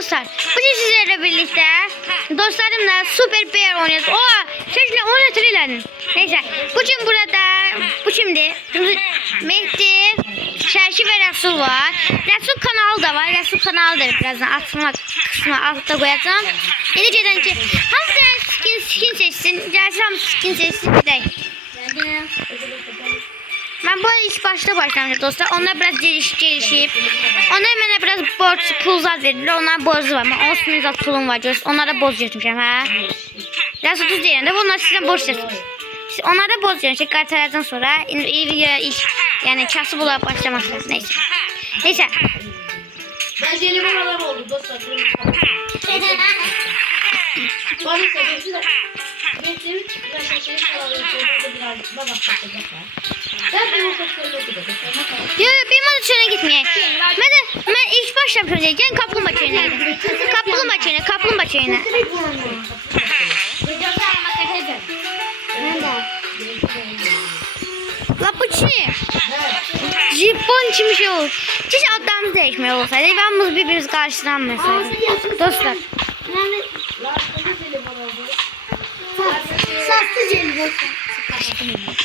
dostlar, bugün sizlerle birlikte dostlarımla Super Bear oynuyoruz. Oha, seçimle oynatırlar. Neyse, bugün burada, bu şimdi Mehdi, Şerşi ve Resul var. Resul kanalı da var. Resul kanalı da birazdan atma kısmına altta koyacağım. Dedikçeden ki hamısı skin seçsin. Gelsin hamısı skin seçsin. Gidelim. Ben bu iş başlamışım dostlar. Onlar biraz gelişip onlar mənə biraz borç pul zat verirler. Onlar borcu var. Ben 10 bin zat pulum var. Onlara borç götürmüşəm. Ha? Biraz 30 deyirəm də bunlar sizden borç verir. Onlara borç verir. Qaytaracağım sonra ilk yani kasıb olaraq başlamak lazım. Neyse. Ben yeni bir adam oldum dostlar. Bir maç çöne gitmeye. Ben ilk başlamışım. Gel kaplumbağa çöne. Kaplumbağa çöne. La bu çi? Japon çi bir şey olur. Çiş adlarımız değişmiyor olsaydı. Ben bunu birbirimiz karşılanmasaydı. Dostlar. Sastı jelibon.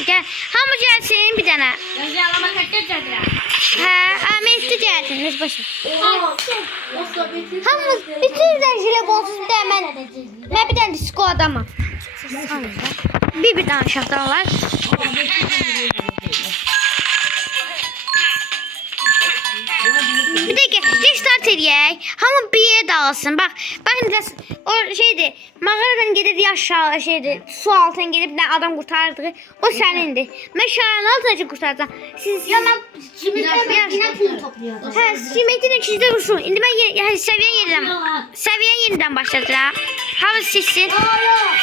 Gel. Hamı gelsin bir tane. Mehdi gelsin. Biz başı. Hamı bitirden jelibonsuz bir de ben bir tane disko adamım. Bir tane aşağıdan var. Bir dakika, geç start edeyek. Hamı bir yere dağılsın. Bakın o şeydi, mağaradan gelirdi aşağı şeydi, su altına gelip ne adam kurtardı. O senindi. Ben şahane altına kurtaracağım. Siz ya ben yine pul topluyor. Simetrin içinde dursun. Şimdi ben seviye yeniden başlatacağım. Hava seçsin.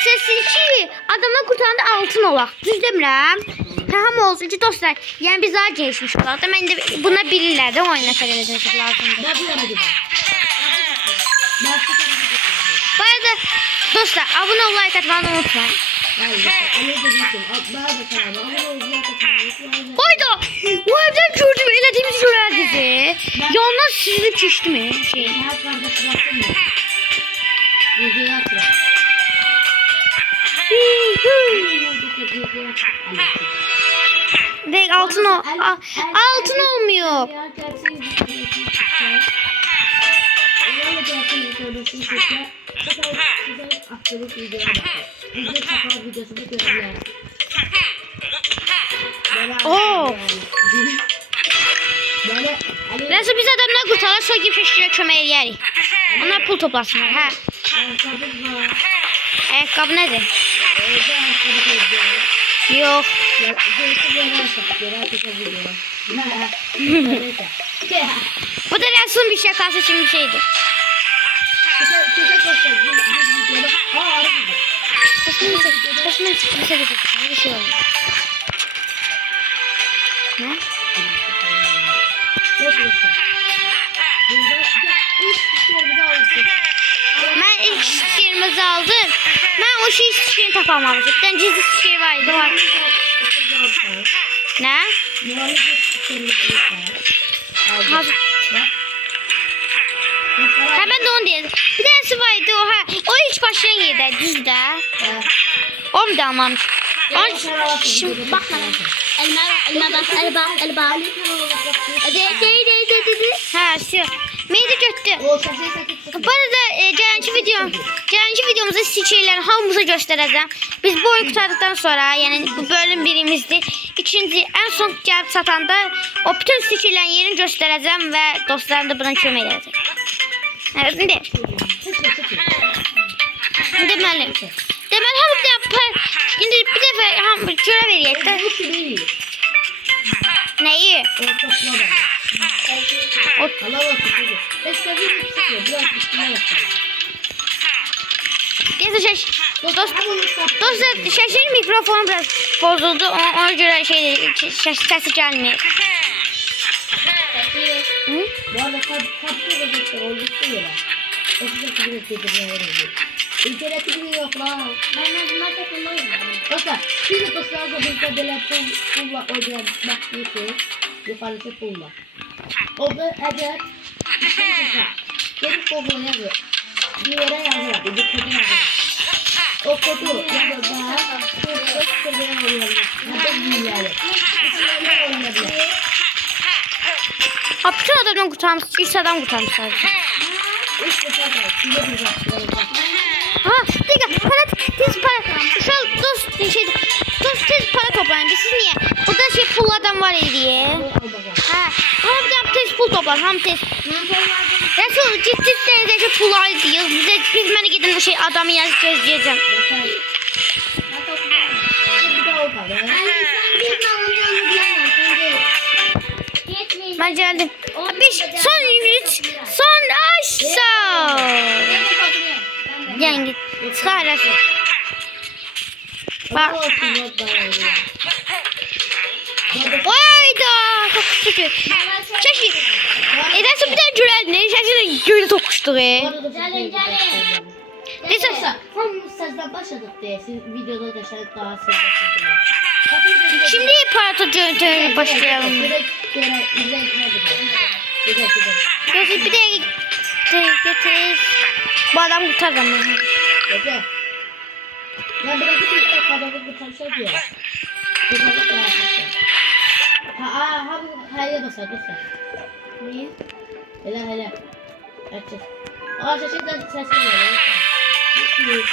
Seçsin ki adamlar kurtardı altın olaq. Düz demirəm. Tamam olsun ki dostlar. Yani biz daha gelişmiş olalım. Ben de buna bilirler de oyuna televizyon lazımdır. Bu arada dostlar abone ol, like atmayı unutmayın. Hayda! Bu evden gördüm, elediğimiz görer bizi. Yandan süzülüp geçti mi? Direkt altın olmuyor. Oo. Nasıl biz adamlar kurtarlar soyup şaşırıyor kömeğe yeri. Onlar pul toplasınlar ha. Ayakkabı nedir? Yok. Bu da Resul bir şakası için bir şeydi. Başımdan çıktı bir şey oldu. Ne? Ben ilk şişirimizi aldım. Ben o şişirini tapamamışım. Ben ciddi şişir vardı. Ne? Ben de onu diyelim. Bir tanesi vardı o hiç başlayan yerde düzde. O mu da anlamış? Şimdi bakma. Elba. Ha şu. Meyde götü. Bu arada gelenci videomuzda stikerleri hamımıza göstereceğim. Biz bu oyunu kurtardıktan sonra yani bu bölüm birimizdi. İkinci en son gelip satanda o bütün stikerlerin yerini göstereceğim ve dostlarım da buna kömək edecek. Evet şimdi. Deməli hamı da yapar. Şimdi bir defa hamı görev veriyek de. Neyi? Dostlar şaşırın mikrofonu biraz bozuldu. Ona göre sesi gelmiyor. Bu arada kapsül oldukça yere. İnterneti bile yok lan. Ben takılmayım. Dostlar, şimdi dostlarla bizde böyle pulla oynayan bak yukarısı pulla. O da eğer Gelip kovuğunu yazıyor. Bir yere yazıyor. Bir kodu yazıyor. O kodu yazıyor. Çok sıkıntı oluyor. Hatta büyülerle. İçlerine oynayabilir. Ha bütün adamdan kurtarmış. 3 adam kurtarmış sadece. Üç defa da. Şöyle bir bak. Ha dakika para tez para. Şu an dost şey dost tez para toplayın. Biz siz niye? Burada şey pul adam var ya diye. Ha. Ama bir de tez pul toplar. Ham tez. Resul ciddi denizde şu pul alıyoruz. Biz bana gidin bu şey adamı yazıp gözleyeceğim. Ben geldim. Bir son 3 son aşağı. Gel git. Hala şu. Bak. Hayda. Çok kötü. Şaşı. Nedense bir tane cüren. Şaşı cüren tokuştu. Neyse. Tam sözden başladık diye. Siz videoda yaşadık daha sözden. Şimdi paratocu başlayalım. Gözü bir de getir. Bu adam kurtar ama. Ya bırakıp bir kadını kurtarsa diyor. Kurtarsa da yapmışlar. Ha bu hele basar dostlar. Niye? Hele. Açacağız. Şaşırtan ses geliyor.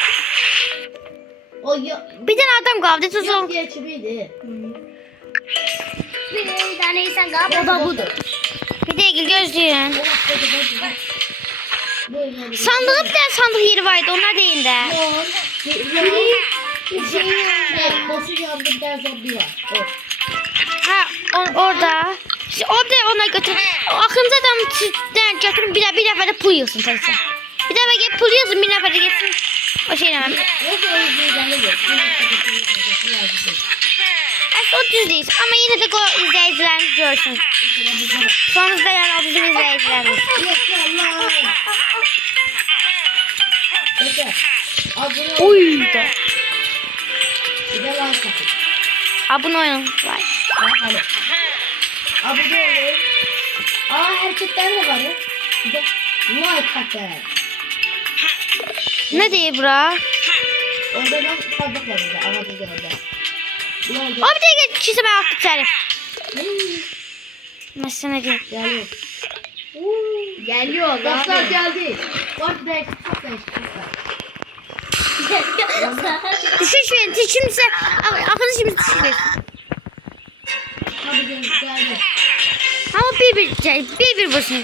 O yok. Bir tane adam kaldı tuzun. Yok diye çubuydu. Bir tane insan galiba o da budur. Bir de gözlüğün. Sandığı bir tane sandık yeri vardı onlar değil de. Nasıl yandı bir tane zombi var. Ha orada. İşte orada ona götür. Aklınıza adam sizden götürün bir defa da pul yiyorsun sen. Bir defa gelip pul yiyorsun bir defa da gelsin. O şey demem. Aslında o düz değil ama yine de o izleyicilerimiz görsün. Sonunda yani o bizim izleyicilerimiz. Uy da. Abone olun. Vay. Abone olun. Erkekler de var ya. Bir de vay kakar. Ne diyor bura? Orada da sabık var bize. Ama bize orada. O bir de geçişi ben attık seni. Mesela ne diyeyim? Geliyor. Geliyor. Dostlar geldi. Çok değişik. Düşüş verin. Şimdi sen arkadaşımız düşüş verin. Tabii geldi. Ama bir vursun.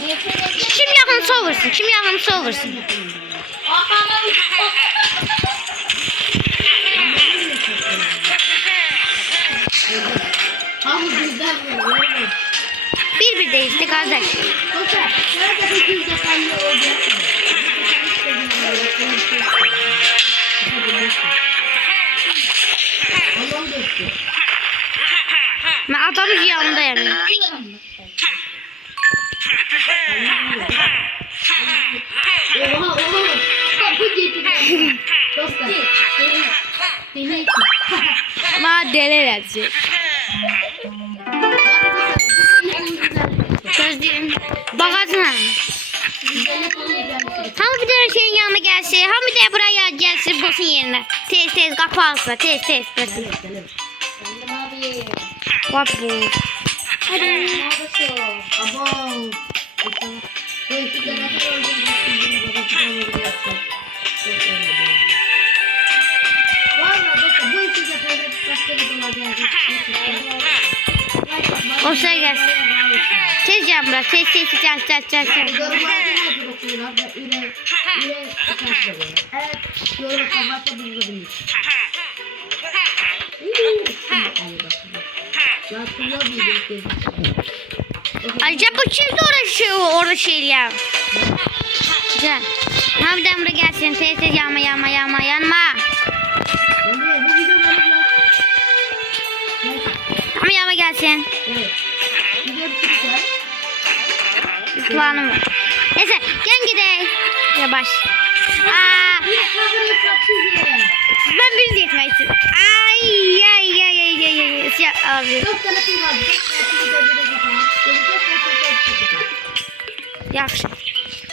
Kim yakın sol vursun. Kim yakın sol vursun. Hamı bizden vuruyor. Bir değişti kardeş. Dostlar, nerede bir yüzde kalıyor olacak? Allah'ım dostum. Ben adamın yanında yani. Oha. Kapı getirdim. Dostlar. Deli. Ama delilerce. Gözlüğüm. Bagajına. Tam bir tane şeyin yanına gelsin. Ham bir de buraya gelsin bosun yerine. Tez kapı alsın. Tez. Bırakın. Bak bu. Hadi. Abo. Olsa gelsin. Tez can bırak. Tez. Gel. Ayrıca bu kimde uğraşıyor orada şey ya. Güzel. Hamiden buraya gelsin. Tez yanma. Ama yanıma gelsin. Planım var. Neyse gel gidelim. Yavaş. Ben bir yetmek istiyorum. Ay. Ya abi. Yaxşı.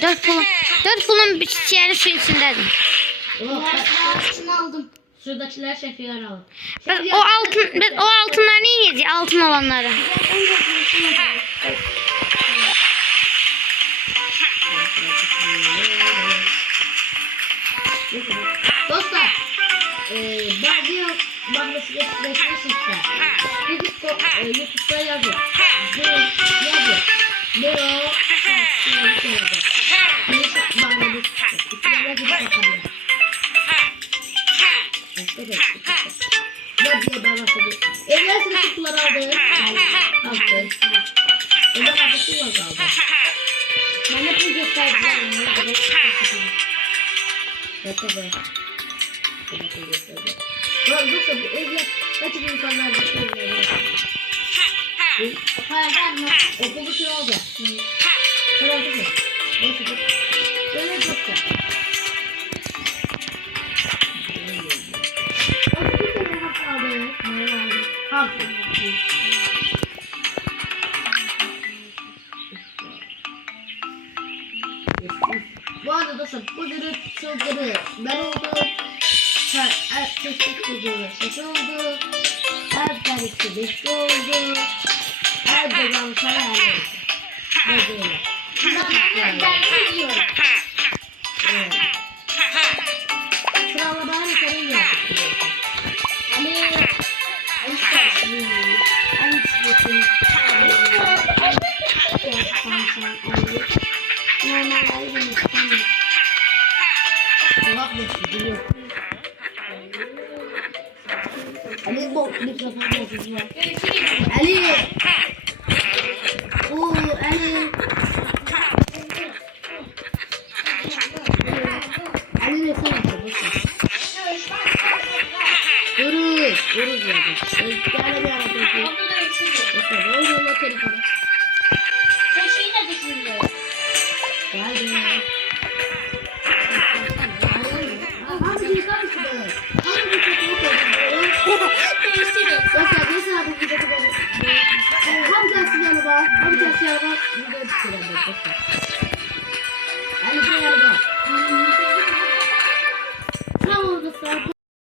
Dört pulun bir çiçeğini suyun içindedir. Oh, Şunu aldım. şuradakiler şefiler alın. Biz o altınları ne yiyeceğiz? Altın olanları. Dostlar, bazı bakmışsınızlar. Gidip YouTube'da yazın. Yazın. Bero Birleşik Bangladeş çıktı. İsimlerine gidip bakalım. Ne diye ben başladım. Evler sırası kutuları aldı. Aldı. Evler kardeşim var kaldı. Ben de bunu göstereceğim. Yeter. Dostlar bu evler kaç insanlar düşünüyor. Hayalden mi? Okul için oldu. Tamam mı? Neyse dur. Böyle dostlar. Bu arada dostlar bu dürüt çılgını ben oldum. Erkek çocuğu şaşı oldu. Her tanesi bekli oldu. Her zaman hayal oldu. Ne böyle? Ben biliyorum. Evet. Sıralamaları senin yaptık. Ali. Ali sensin. Ali sensin. Kulak boşu biliyor. Ali bok mikrofon boşu var. Ali. Oo Ali. Ali ne sanatı boşu? Vuruz yazdı. Gel bir ara peki. Boşu ne oldu Allah telefonu? Sen şeyi de düşünüyorsun. Vay be. Abi yıkar mısın böyle? Abi bir çok yok oldu. Değiştirin. Dostlar neyse abi bir dakika böyle. Hamza yanı var. Hamza yanı var. Burada bir şeyler var. Dostlar.